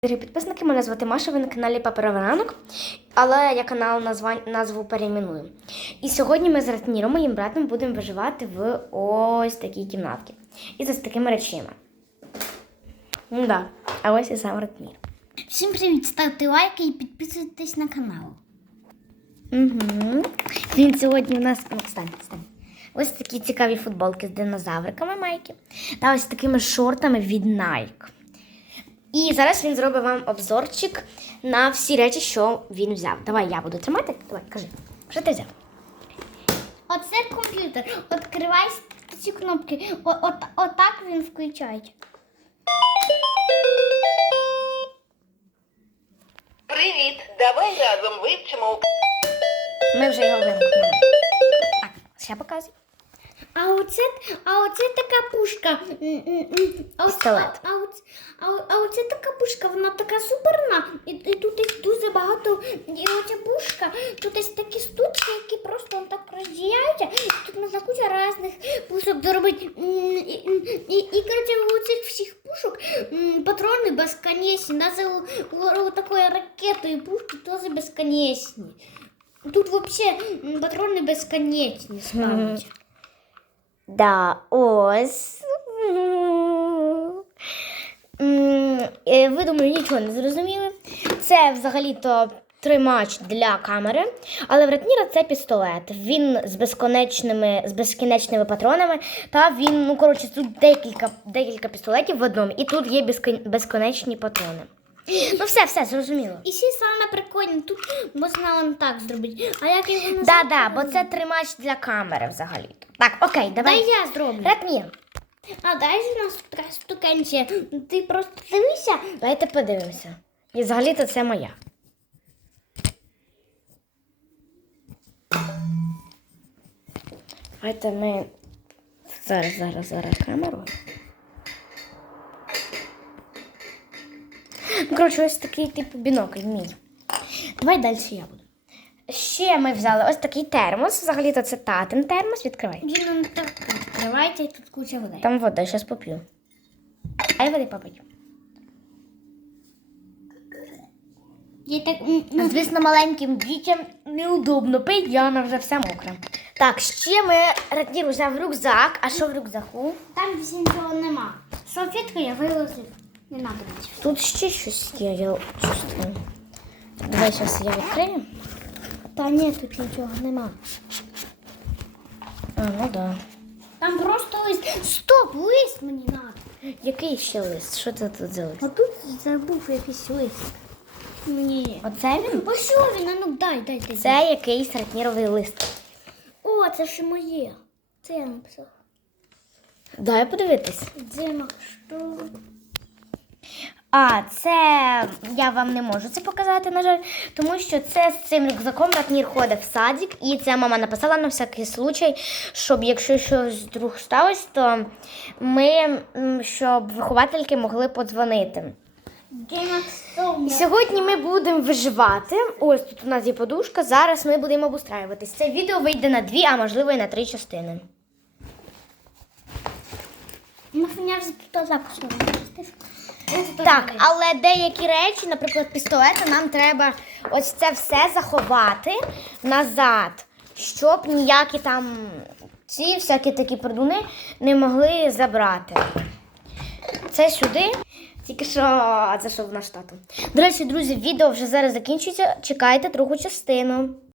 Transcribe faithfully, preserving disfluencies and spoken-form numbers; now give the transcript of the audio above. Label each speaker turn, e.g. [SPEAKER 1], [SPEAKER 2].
[SPEAKER 1] Дорогі підписники, мене звати Маша, ви на каналі Паперовий ранок, але я канал назва... назву перейменую. І сьогодні ми з Ратніром, моїм братом, будемо виживати в ось такій кімнатці. І за такими речима. Ну да, а ось і сам Ратнір.
[SPEAKER 2] Всім привіт! Ставте лайки і підписуйтесь на канал.
[SPEAKER 1] Угу. Він сьогодні у нас... Ну, встань, встань. Ось такі цікаві футболки з динозавриками майки. Та ось такими шортами від Nike. І зараз він зробить вам обзорчик на всі речі, що він взяв. Давай я буду тримати. Давай, кажи. Що ти взяв?
[SPEAKER 2] Оце комп'ютер. Відкривай ці кнопки. О, от, отак він включається.
[SPEAKER 3] Привіт! Давай разом вивчимо.
[SPEAKER 1] Ми вже його вимкнули. Так, ще показуй.
[SPEAKER 2] А оце, а оце така пушка. М, м, м. А оце-
[SPEAKER 1] Пістолет.
[SPEAKER 2] А, а, оце- а, а оце така пушка, вона така суперна. І, і тут є дуже багато. І оця пушка, тут є такі штучки, які просто так розділяються. Тут можна куча різних пушок доробити. М, І, і, і, і коротше, у цих всіх пушок м, патрони безконечні. Навіть у, у, у такої ракети пушки теж безконечні. Тут взагалі патрони безконечні справді.
[SPEAKER 1] Да, ось. М, е, Ви, думаю, нічого не зрозуміли. Це взагалі-то тримач для камери, але в Ратніра це пістолет. Він з безконечними, з безкінечними патронами, та він, ну, коротше, тут декілька, декілька пістолетів в одному, і тут є безкон- безконечні патрони. Ну, все, все, зрозуміло.
[SPEAKER 2] І ще саме прикольне, тут можна он так зробити. А як його назвати?
[SPEAKER 1] Да, да, бо це тримач для камери взагалі-то. Так, окей, давай.
[SPEAKER 2] Дай я зроблю.
[SPEAKER 1] Ратнір,
[SPEAKER 2] А дай же у нас така штукенція. Ти просто дивися.
[SPEAKER 1] давайте подивимося. І взагалі-то це моя. Давайте ми зараз, зараз, зараз камеру. Ну, коротше, ось такий типу бінокль мій. Давай далі я буду. Ще ми взяли ось такий термос. Взагалі-то це татин термос. Відкривай.
[SPEAKER 2] Він он так відкривається і тут куча води.
[SPEAKER 1] Там вода, я зараз поп'ю. Ай води попить.
[SPEAKER 2] Я так, м,
[SPEAKER 1] Ну, звісно, маленьким дітям неудобно пить, Яна вже вся мокра. Так, ще ми Ратнір взяв рюкзак. А що в рюкзаку?
[SPEAKER 2] там більше нічого нема. Салфетку я виложив. Не треба нічого.
[SPEAKER 1] Тут ще щось є, я чувствую. Давай зараз я відкрию.
[SPEAKER 2] Та ні, тут нічого нема.
[SPEAKER 1] А, ну да.
[SPEAKER 2] Там просто лист. Стоп, лист мені треба.
[SPEAKER 1] Який ще лист? Що ти тут за лист?
[SPEAKER 2] А тут забув якийсь лист. Ні.
[SPEAKER 1] Оце він?
[SPEAKER 2] Ось що він, а ну дай, дай, дай.
[SPEAKER 1] Це якийсь Ратніровий лист.
[SPEAKER 2] О, це ж моє. Це я написав.
[SPEAKER 1] Дай подивитись.
[SPEAKER 2] Дима, що?
[SPEAKER 1] А, це я вам не можу це показати, на жаль, тому що це з цим рюкзаком Ратнір ходить в садик, і це мама написала на всякий случай, щоб якщо щось вдруг сталося, то ми, м, щоб виховательки могли подзвонити.
[SPEAKER 2] Дима, що?
[SPEAKER 1] І сьогодні ми будемо виживати. Ось тут у нас є подушка, зараз ми будемо обустраюватись. Це відео вийде на дві, а можливо і на три частини.
[SPEAKER 2] Мафіня вже тут записала.
[SPEAKER 1] Так, але деякі речі, наприклад, пістолети, нам треба ось це все заховати назад, щоб ніякі там ці всякі такі придуни не могли забрати. Це сюди. Тільки що зайшов наш тато. До речі, друзі, відео вже зараз закінчується. Чекайте другу частину.